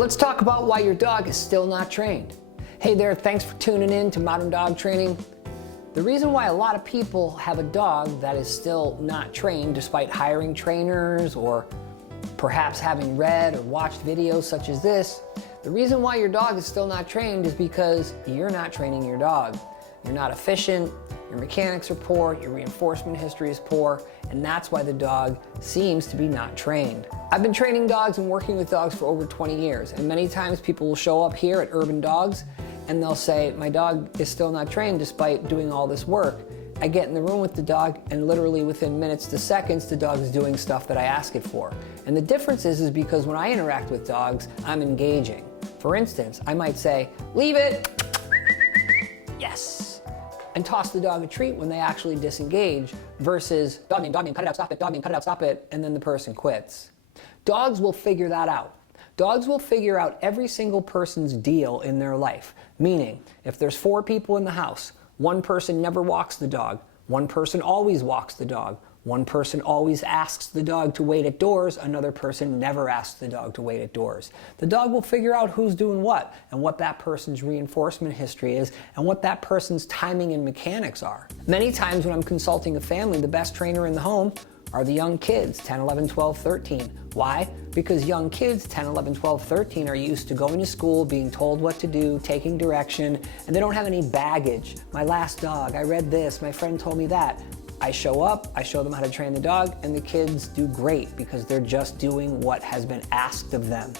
Let's talk about why your dog is still not trained. Hey there, thanks for tuning in to Modern Dog Training. The reason why a lot of people have a dog that is still not trained, despite hiring trainers or perhaps having read or watched videos such as this, the reason why your dog is still not trained is because you're not training your dog. You're not efficient, your mechanics are poor, your reinforcement history is poor, and that's why the dog seems to be not trained. I've been training dogs and working with dogs for over 20 years, and many times people will show up here at Urban Dogs and they'll say, my dog is still not trained despite doing all this work. I get in the room with the dog and literally within minutes to seconds, the dog is doing stuff that I ask it for. And the difference is because when I interact with dogs, I'm engaging. For instance, I might say, leave it, yes, and toss the dog a treat when they actually disengage versus dog name, cut it out, stop it, dog name, cut it out, stop it, and then the person quits. Dogs will figure that out. Dogs will figure out every single person's deal in their life. Meaning, if there's 4 people in the house, one person never walks the dog, one person always walks the dog, one person always asks the dog to wait at doors, another person never asks the dog to wait at doors. The dog will figure out who's doing what and what that person's reinforcement history is and what that person's timing and mechanics are. Many times when I'm consulting a family, the best trainer in the home are the young kids, 10, 11, 12, 13. Why? Because young kids, 10, 11, 12, 13, are used to going to school, being told what to do, taking direction, and they don't have any baggage. My last dog, I read this, my friend told me that. I show up, I show them how to train the dog, and the kids do great because they're just doing what has been asked of them.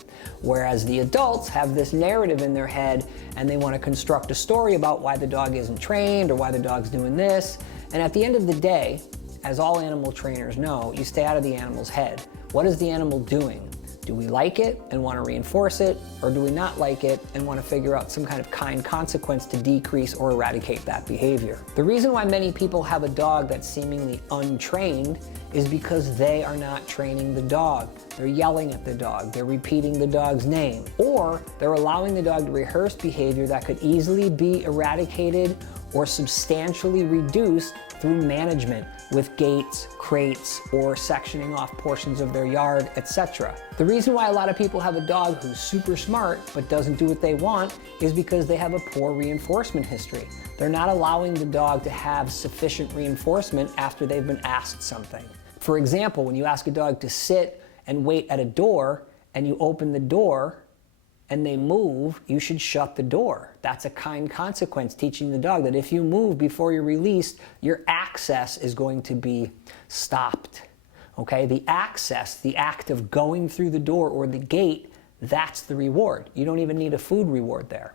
Whereas the adults have this narrative in their head and they want to construct a story about why the dog isn't trained or why the dog's doing this. And at the end of the day, as all animal trainers know, you stay out of the animal's head. What is the animal doing? Do we like it and want to reinforce it, or do we not like it and want to figure out some kind of kind consequence to decrease or eradicate that behavior? The reason why many people have a dog that's seemingly untrained is because they are not training the dog. They're yelling at the dog, they're repeating the dog's name, or they're allowing the dog to rehearse behavior that could easily be eradicated or substantially reduced through management with gates, crates, or sectioning off portions of their yard, etc. The reason why a lot of people have a dog who's super smart but doesn't do what they want is because they have a poor reinforcement history. They're not allowing the dog to have sufficient reinforcement after they've been asked something. For example, when you ask a dog to sit and wait at a door and you open the door and they move, you should shut the door. That's a kind consequence, teaching the dog that if you move before you're released, your access is going to be stopped. Okay, the access, the act of going through the door or the gate, that's the reward. You don't even need a food reward there.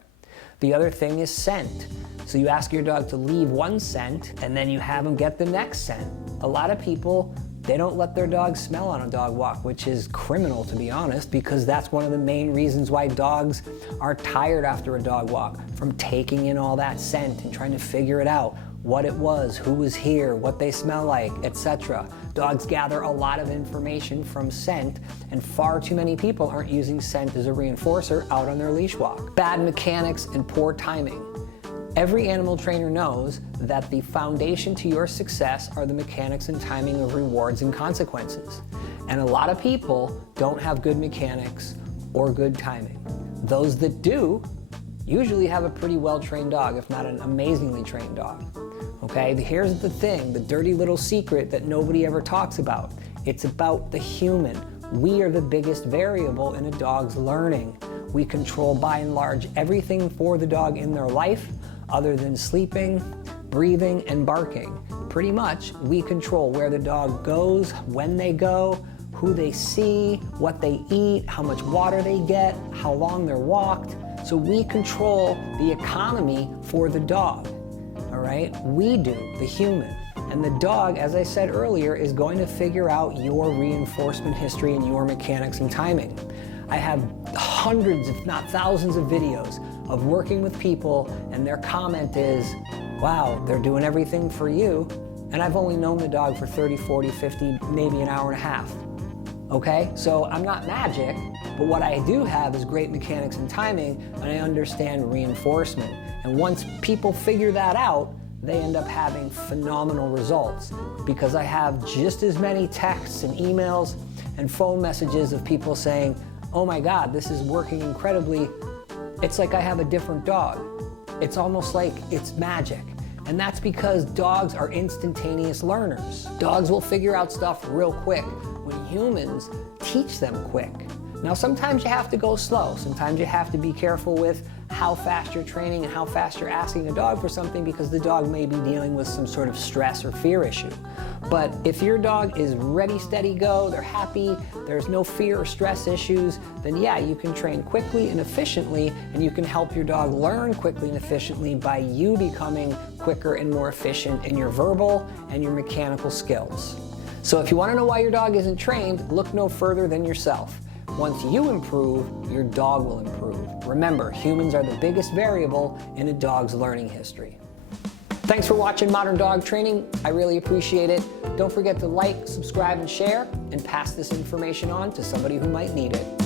The other thing is scent. So you ask your dog to leave one scent and then you have them get the next scent. A lot of people, they don't let their dogs smell on a dog walk, which is criminal, to be honest, because that's one of the main reasons why dogs are tired after a dog walk, from taking in all that scent and trying to figure it out, what it was, who was here, what they smell like, etc. Dogs gather a lot of information from scent, and far too many people aren't using scent as a reinforcer out on their leash walk. Bad mechanics and poor timing. Every animal trainer knows that the foundation to your success are the mechanics and timing of rewards and consequences. And a lot of people don't have good mechanics or good timing. Those that do usually have a pretty well-trained dog, if not an amazingly trained dog. Okay, here's the thing, the dirty little secret that nobody ever talks about. It's about the human. We are the biggest variable in a dog's learning. We control, by and large, everything for the dog in their life, other than sleeping, breathing, and barking. Pretty much, we control where the dog goes, when they go, who they see, what they eat, how much water they get, how long they're walked. So we control the economy for the dog, all right? We do, the human. And the dog, as I said earlier, is going to figure out your reinforcement history and your mechanics and timing. I have hundreds, if not thousands, of videos of working with people, and their comment is, wow, they're doing everything for you, and I've only known the dog for 30, 40, 50, maybe an hour and a half. Okay, so I'm not magic, but what I do have is great mechanics and timing, and I understand reinforcement. And once people figure that out, they end up having phenomenal results, because I have just as many texts and emails and phone messages of people saying, oh my God, this is working incredibly. It's like I have a different dog. It's almost like it's magic. And that's because dogs are instantaneous learners. Dogs will figure out stuff real quick when humans teach them quick. Now, sometimes you have to go slow. Sometimes you have to be careful with how fast you're training and how fast you're asking a dog for something, because the dog may be dealing with some sort of stress or fear issue. But if your dog is ready, steady, go, they're happy, there's no fear or stress issues, then yeah, you can train quickly and efficiently, and you can help your dog learn quickly and efficiently by you becoming quicker and more efficient in your verbal and your mechanical skills. So if you want to know why your dog isn't trained, look no further than yourself. Once you improve, your dog will improve. Remember, humans are the biggest variable in a dog's learning history. Thanks for watching Modern Dog Training. I really appreciate it. Don't forget to like, subscribe, and share, and pass this information on to somebody who might need it.